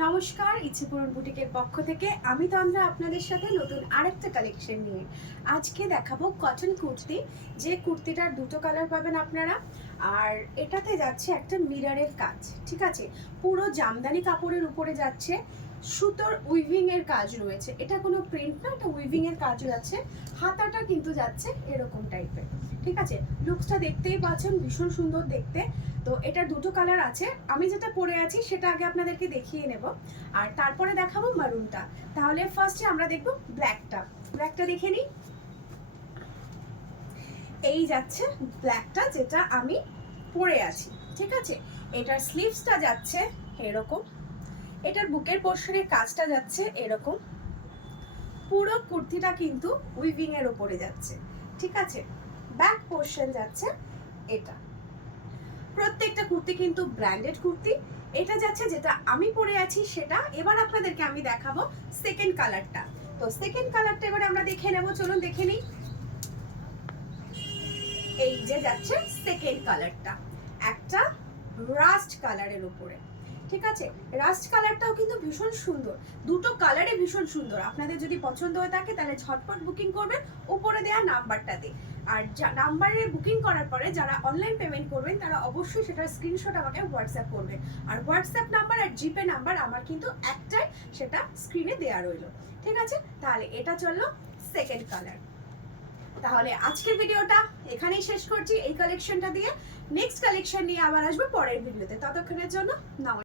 নমস্কার, ইচ্ছেপূরণ বুটিকের পক্ষ থেকে আমি তন্দ্রা আপনাদের সাথে নতুন আরেকটা কালেকশন নিয়ে আজকে দেখাবো কটন কুর্তি। যে কুর্তিটার দুটো কালার পাবেন আপনারা, আর এটাতে যাচ্ছে একটা মিররের কাজ। ঠিক আছে, পুরো জামদানি কাপড়ের উপরে যাচ্ছে, সুতোর উইভিং এর কাজ রয়েছে। এটা কোনো প্রিন্ট না, এটা উইভিং এর কাজ যাচ্ছে। হাতাটা কিন্তু যাচ্ছে এরকম টাইপের। ঠিক আছে, লুকসটা দেখতেই পাচ্ছেন, ভীষণ সুন্দর দেখতে। তো এটার দুটো কালার আছে, আমি যেটা পরে আছি সেটা আগে আপনাদেরকে দেখিয়ে নেব, আর তারপরে দেখাবো মারুনটা। তাহলে ফার্স্টে আমরা দেখব ব্ল্যাকটা দেখে নিই। এই যাচ্ছে ব্ল্যাকটা, যেটা আমি পরে আছি। ঠিক আছে, এটার স্লিভসটা যাচ্ছে এরকম, এটার বুকের পোর্শনের কাজটা যাচ্ছে এরকম, পুরো কুর্তিটা কিন্তু উইভিং এর উপরে যাচ্ছে। ঠিক আছে, ব্যাক পোর্শন যাচ্ছে এটা। প্রত্যেকটা কুর্তি কিন্তু ব্র্যান্ডেড কুর্তি। এটা যাচ্ছে যেটা আমি পরে আছি সেটা। এবার আপনাদেরকে আমি দেখাবো সেকেন্ড কালারটা। তো সেকেন্ড কালারটা এবার আমরা দেখে নেব, চলুন দেখে নিই। এই যে যাচ্ছে সেকেন্ড কালারটা, একটা রাস্ট কালারের উপরে। ঠিক আছে, রাস্ট কালারটাও কিন্তু ভীষণ সুন্দর, দুটো কালারে ভীষণ সুন্দর। আপনাদের যদি পছন্দ হয়ে থাকে তাহলে ঝটপট বুকিং করবেন উপরে দেওয়া নাম্বারটাতে। আর নাম্বারে বুকিং করার পরে যারা অনলাইন পেমেন্ট করবেন তারা অবশ্যই সেটার স্ক্রিনশট আমাকে হোয়াটসঅ্যাপ করবেন। আর হোয়াটসঅ্যাপ নাম্বার আর জিপে নাম্বার আমার কিন্তু একটাই, সেটা স্ক্রিনে দেওয়া রইল। ঠিক আছে, তাহলে এটা চললো সেকেন্ড কালার। তাহলে আজকের ভিডিওটা এখানেই শেষ করছি এই কালেকশনটা দিয়ে। নেক্সট কালেকশন নিয়ে আবার আসবো পরের ভিডিওতে, ততক্ষণের জন্য নমস্কার।